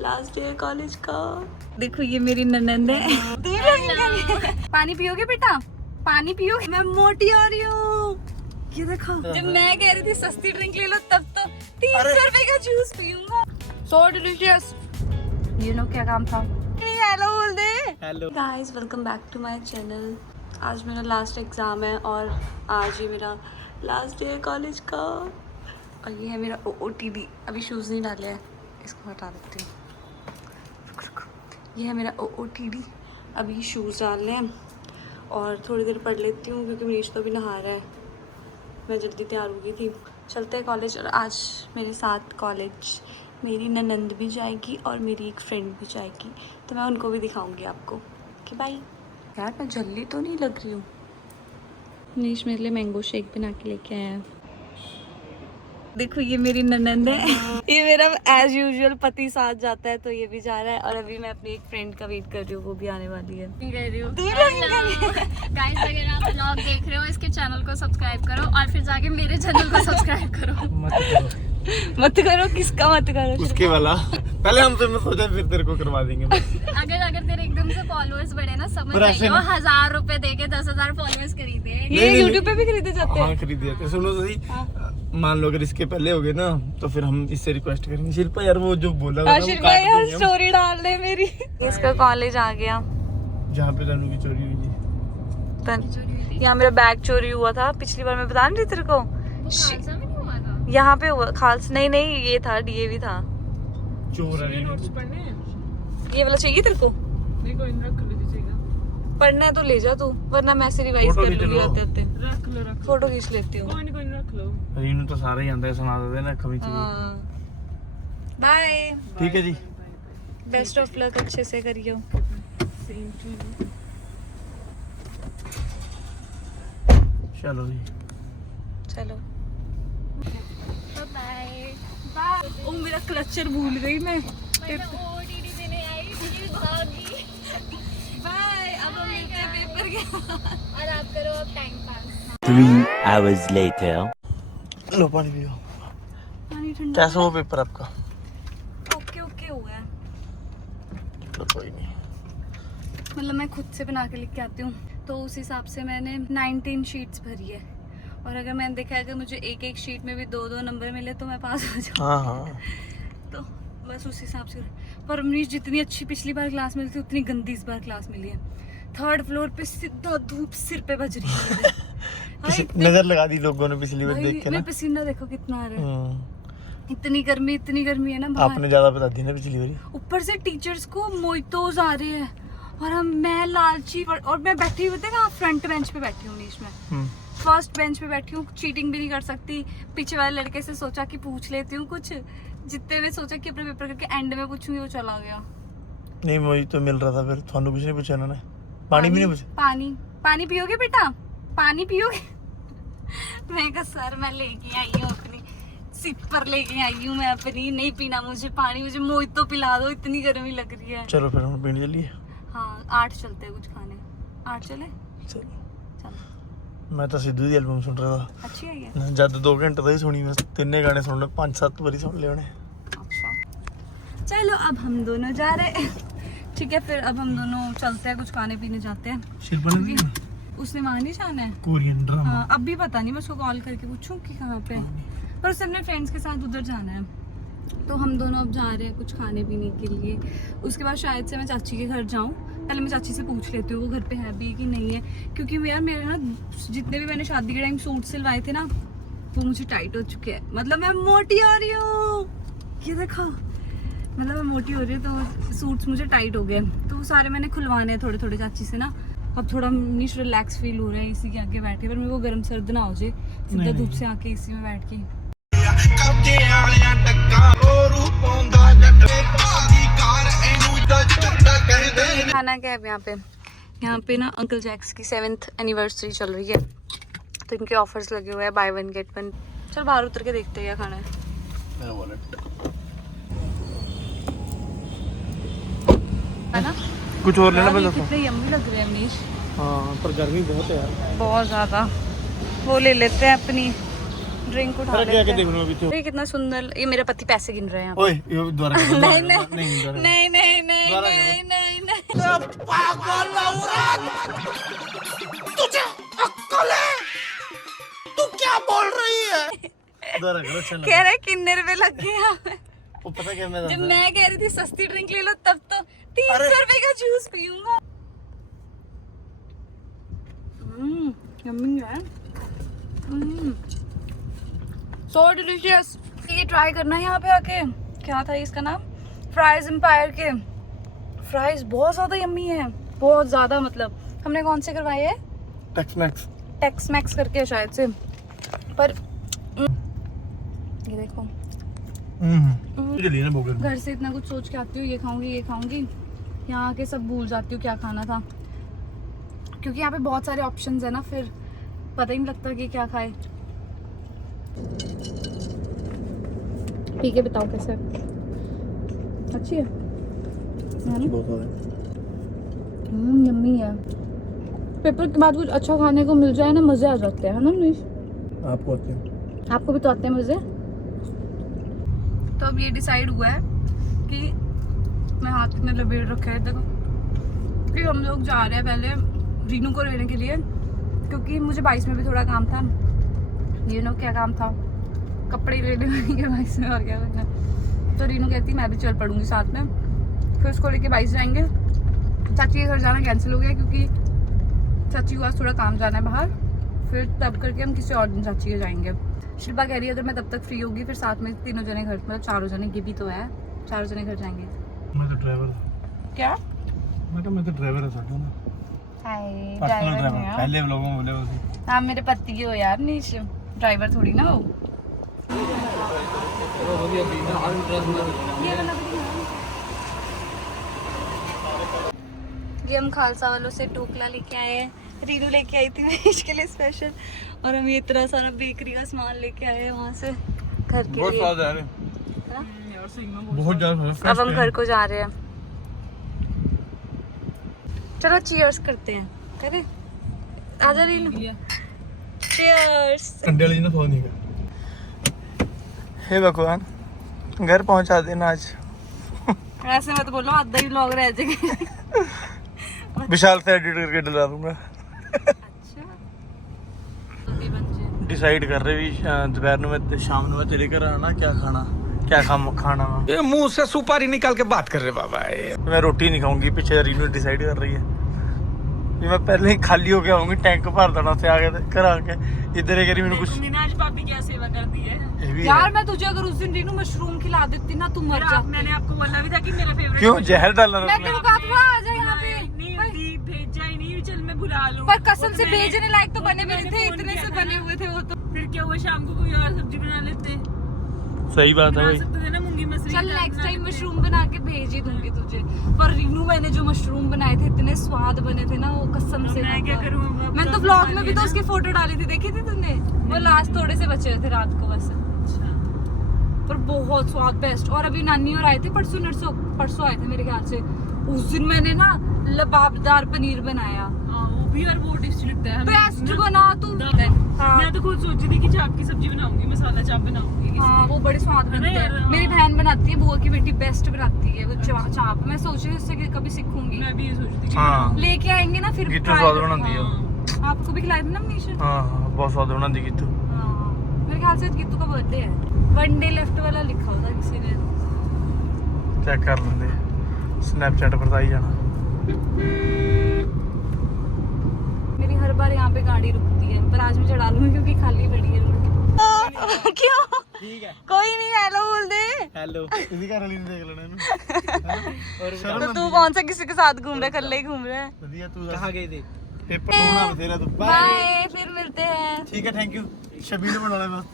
Last year college का। देखो ये मेरी ननंद है। पानी पियोगे बेटा? पानी पियोगे? मैं मोटी हो रही हूँ। ये देखो, जब मैं कह रही थी सस्ती ड्रिंक ले लो तब तो 300 रुपए का जूस पीऊंगा। So delicious. ये नो क्या काम था? हेलो बोल दे। Hello guys, welcome back to my channel. आज मेरा लास्ट एग्जाम है और आज ही मेरा लास्ट ईयर कॉलेज का। और ये है मेरा OOTD। अभी शूज़ नहीं डाले हैं, इसको हटा देती हूँ। ये है मेरा OOTD। अभी शूज़ डालने हैं और थोड़ी देर पढ़ लेती हूँ क्योंकि मनीष तो अभी नहा रहा है। मैं जल्दी तैयार हो गई थी। चलते हैं कॉलेज। और आज मेरे साथ कॉलेज मेरी ननंद भी जाएगी और मेरी एक फ्रेंड भी जाएगी, तो मैं उनको भी दिखाऊंगी आपको। कि बाय। यार मैं जल्दी तो नहीं लग रही हूँ। मनीष मेरे लिए मैंगो शेक बना के लेके आया है। देखो ये मेरी ननंद है। ये मेरा एज यूजुअल पति साथ जाता है तो ये भी जा रहा है। और अभी मैं अपनी एक फ्रेंड का वेट कर रही हूँ, वो भी आने वाली है। गाइस, अगर आप व्लॉग देख रहे हो इसके चैनल को सब्सक्राइब करो और फिर जाके मेरे चैनल को सब्सक्राइब करो। मत करो। किसका मत करो? उसके वाला पहले हम तो सोचा फिर तेरे को करवा देंगे। अगर तेरे एकदम से फॉलोअर्स बढ़े ना, समझ जाइए 1000 रुपए देके 10,000 फॉलोअर्स खरीदे। ये YouTube पे भी खरीदे जाते हैं। हाँ खरीदे जाते हैं। सुनो सही, मान लो अगर इसके पहले हो गए ना तो फिर हम इससे रिक्वेस्ट करेंगे, शिल्पा यार वो जो बोला था शिल्पा यार स्टोरी डाल दे मेरी। इसका कॉलेज आ गया जहाँ पे तनु की चोरी हुई थी। यहाँ मेरा बैग चोरी हुआ था पिछली बार, मैं बता नहीं रही तेरे को। खालसा में नहीं हुआ था? यहाँ पे हुआ खालस नहीं, ये था DAV था। चोर है ये वाला चाहिए तेरे को? पढ़ना है तो ले जा तू, वरना मैं से रिवाइज कर लूंगी आते आते। फोटो खींच लेती हूँ। रीनू तो सारा ही आंदा है, सुना दे ना कभी चीज। बाय। ठीक है जी, बेस्ट ऑफ लक, अच्छे से करियो। चलो जी चलो। Bye bye. ओ मेरा क्लचर भूल गई मैं। OOTD देने आई थी, भागी। बाय। अब हम मिलते हैं पेपर के। और आप करो अब टाइम पास। 3 hours later. लो पानी पियो। पानी ठंडा। कैसा हुआ पेपर आपका? ओके हुआ है। तो कोई नहीं, मतलब मैं खुद से बना के लिख के आती हूँ तो उस हिसाब से मैंने 19 शीट्स भरी है। और अगर मैंने देखा है कि मुझे एक एक शीट में भी 2-2 नंबर मिले तो मैं पास हो जाऊँ। हाँ तो बस उस हिसाब से। पर मनीष जितनी अच्छी पिछली बार क्लास मिली थी उतनी गंदी इस बार क्लास मिली है। 3rd फ्लोर पे सीधा धूप सिर पे बज रही है। नजर लगा दी लोगों ने पिछली बार देख के ना। मैं पसीना देखो कितना आ रहा है। इतनी गर्मी है ना बाहर। आपने ज्यादा बता दी ना पिछली बार। ऊपर से टीचर्स को मोइतोज आ रहे हैं और मैं लालची। और मैं बैठी हुई थी ना, फ्रंट बेंच पे बैठी हूँ नीच में। फर्स्ट बेंच पे बैठी हूँ, चीटिंग भी नहीं कर सकती। पीछे वाले लड़के से सोचा कि पूछ लेती हूँ कुछ, जितने में सोचा कि अपने पेपर करके एंड में पूछूंगी, वो चला गया। नहीं वही तो मिल रहा था, फिर थानू कुछ नहीं पूछा इन्होंने? पानी भी नहीं पूछा? पानी पियोगे बेटा? पानी पियोगे? मैं कहा सर मैं लेके आई हूँ अपनी सिप पर लेके आई हूँ मैं अपनी, नहीं पीना मुझे पानी, मुझे मोहितो पिला दो, इतनी गर्मी लग रही है। चलो फिर हम पीने चलिए। हाँ 8 चलते हैं कुछ खाने। 8 चले? चलो। चलो। मैं तो सिद्धू दी एल्बम सुन रहा था। अच्छी है ये? जद 2 घंटे तो ही सुनी मैं, 3 गाने सुन ले, 5-7 बारी सुन ले उन्हें। अच्छा चलो अब हम दोनों जा रहे हैं। ठीक है फिर अब हम दोनों चलते हैं, कुछ खाने पीने जाते हैं। शिल्पा ने उसने वहाँ नहीं जाना है? Korean drama. हाँ अब भी पता नहीं, मैं उसको कॉल करके पूछूं कि कहाँ पे, पर उसने अपने फ्रेंड्स के साथ उधर जाना है। तो हम दोनों अब जा रहे हैं कुछ खाने पीने के लिए। उसके बाद शायद से मैं चाची के घर जाऊँ। पहले मैं चाची से पूछ लेती हूँ वो घर पे है भी कि नहीं है, क्योंकि यार मेरे ना जितने भी मैंने शादी के टाइम सूट सिलवाए थे ना वो मुझे टाइट हो चुके हैं। मतलब मैं मोटी हो रही हूँ, ये देखो, मतलब मैं मोटी हो रही हूँ तो सूट्स मुझे टाइट हो गए। तो वो सारे मैंने खुलवाने हैं थोड़े थोड़े चाची से ना। अब थोड़ा नीच रिलैक्स फील हो रहा है इसी के आगे बैठे, पर मेरे को गर्म सर्द ना हो जाए, सीधा धूप से आके इसी में बैठ के। खाना क्या है यहाँ पे? यहाँ पे ना अंकल जैक्स की 7th एनिवर्सरी चल रही है तो इनके ऑफर्स लगे हुए हैं, बाय 1 गेट 1। चल बाहर उतर के देखते हैं क्या खाना है। है ना? कुछ और लेना पड़ेगा। कितने यम्मी लग रहे हैं मनीष। हाँ पर गर्मी बहुत है यार, बहुत ज़्यादा। वो ले लेते हैं अपनी ड्रिंक उठा अरे लेते क्या के हैं। देख लो अभी तो। ये कितना सुंदर, ये मेरे पति पैसे गिन रहे हैं यहाँ ओए ये दोबारा करो, पे। नहीं दोबारा नहीं करो, नहीं नहीं नहीं दोबारा नहीं नहीं नहीं। दोबारा करो, चलो। कह रहे कितने रुपए लग गए यहाँ पे। वो पता क्या मैं जब मैं कह रही थी सस्ती ड्रिंक ले लो तब तो 300 रुपए का जूस पीऊंगा। यम्मी है, सो डिलीशियस। ये ट्राई करना है यहाँ पे आके। क्या था इसका नाम? फ्राइज एम्पायर के फ्राइज बहुत ज्यादा यम्मी है, बहुत ज्यादा। मतलब हमने कौन से करवाए हैं? Takes max. टेक्स मैक्स करके शायद से। पर ये देखो, चलिए ना बोगर। घर से इतना कुछ सोच के आती हूँ, ये खाऊंगी ये खाऊंगी, यहाँ आके सब भूल जाती हूँ क्या खाना था, क्योंकि यहाँ पे बहुत सारे ऑप्शंस है ना, फिर पता ही नहीं लगता कि क्या खाए। पी के बताओ कैसे, अच्छी है ना? यम्मी है। पेपर के बाद कुछ अच्छा खाने को मिल जाए ना, मजे आ जाते हैं, है ना मनीष? आपको आते हैं? आपको भी तो आते हैं मजे। तो अब ये डिसाइड हुआ है कि मैं हाथ में लपेट रखा है, देखो कि हम लोग जा रहे हैं पहले रीनू को लेने के लिए, क्योंकि मुझे 22 में भी थोड़ा काम था। ये नो क्या काम था? कपड़े लेने के 22 में, और क्या करना। तो रीनू कहती मैं भी चल पड़ूंगी साथ में, फिर उसको लेके 22 जाएंगे। चाची के घर जाना कैंसिल हो गया क्योंकि चाची को आज थोड़ा काम जाना है बाहर, फिर तब करके हम किसी और दिन चाची के जाएंगे। शिल्पा कह रही है अगर मैं तब तक फ्री होगी फिर साथ में तीनों जने घर, मतलब चारों जने, ये भी तो है, चारों जने घर जाएंगे। मैं तो ड्राइवर। क्या? मैं तो ड्राइवर है साथ में। हाय पर्सनल ड्राइवर ड्राइवर। पहले व्लॉग में बोले उसे। हाँ मेरे पति हो यार नीश, ड्राइवर थोड़ी ना हो। ये हम खालसा वालों से टोकला लेके आए हैं, रीनू लेके आई थी मनीष के लिए स्पेशल, और हम ये इतना सारा बेकरी का सामान लेके आए हैं वहाँ से घर के बहुत लिए। स्वाद है, बहुत ज्यादा। अब हम घर को जा रहे हैं। चलो चीयर्स करते हैं, करें? आजा रीनू, चीयर्स। कंडेल जी ने फोन नहीं किया। हे भगवान, घर पहुंचा देना आज। ऐसे मत बोलो, आधा ही व्लॉग रह जाएगा। विशाल से एडिट करके डला दूंगा। अच्छा डिसाइड कर रहे भी दोपहर में शाम में तेरे घर आना, क्या खाना, क्या खाना। ये मुंह से सुपारी निकाल के बात कर रहे बाबा। मैं रोटी नहीं खाऊंगी, पीछे रीनू डिसाइड कर रही है। ये मैं पहले ही खाली होके आऊंगी, टैंक भर देना से आगे घर आके। इधर एक मेरे कुछ आज पापी क्या सेवा कर दी है ये भी यार, है। मैं तुझे अगर उस दिन रीनू मशरूम खिला देती ना, तू मर जाती। मैंने आपको बोला भी था कि मेरा फेवरेट। क्यों जहर डालना मैं उसमें? तेरे को कहा आ जा यहाँ पे, नहीं भेजा ही नहीं, चल मैं बुला लूं। पर कसम से भेजने लायक तो बने भी नहीं थे, इतने से बने हुए थे वो तो। फिर क्या हुआ, शाम को कोई और सब्जी बना लेते, सही बात है बना भाई। सकते थे ना मूंगी मसरी। चल नेक्स्ट टाइम मशरूम बना के भेज ही दूंगी तुझे। पर रीनू मैंने जो मशरूम बनाए थे इतने स्वाद बने थे ना, वो कसम से। मैं क्या करूं, मैंने तो ब्लॉग में भी तो उसकी फोटो डाली थी, देखी थी तुमने? वो लास्ट थोड़े से बचे हुए थे रात को बस, पर बहुत स्वाद, बेस्ट। और अभी नानी और आए थे परसों आए थे मेरे ख्याल से। उस दिन मैंने ना लबाबदार पनीर बनाया, वो भी यार बहुत टेस्टी लगता है। बेस्ट बना तू। हाँ मैं तो खुद सोची थी कि चाप की सब्जी बनाऊंगी, मसाला चाप बनाऊंगी। हाँ, वो बड़े स्वाद बनते हैं। मेरी बहन बनाती है, बुआ की बेटी बेस्ट बनाती है वो चाप। मैं सोच रही हूँ उससे कभी सीखूंगी। मैं भी ये सोचती थी। हाँ लेके आएंगे ना फिर गीतू try स्वाद करेंगे। बनाती है। आपको भी खिलाए थे ना मनीषा? हाँ बहुत स्वाद बनाती गीतू। हाँ, मेरे ख्याल से गीतू का बर्थडे है। वन डे लेफ्ट वाला लिखा होता किसी ने। चेक कर लेंगे, स्नैपचैट पर आई जाना। मेरी हर बार यहाँ पे गाड़ी रुकती है, पर आज मैं चढ़ा लूंगी क्योंकि खाली पड़ी है रोड। क्यों? ठीक है, कोई नहीं, हेलो बोल दे। हेलो। इसी का रली देख लेना इन्हें। तो तू कौन सा किसी के साथ घूम रहा है? कल्ले ही घूम रहा है। बढ़िया, तू कहाँ गई थी? पेपर होना तेरा तो। बाय, फिर मिलते हैं। ठीक है, थैंक यू। शबीर बनाना बस।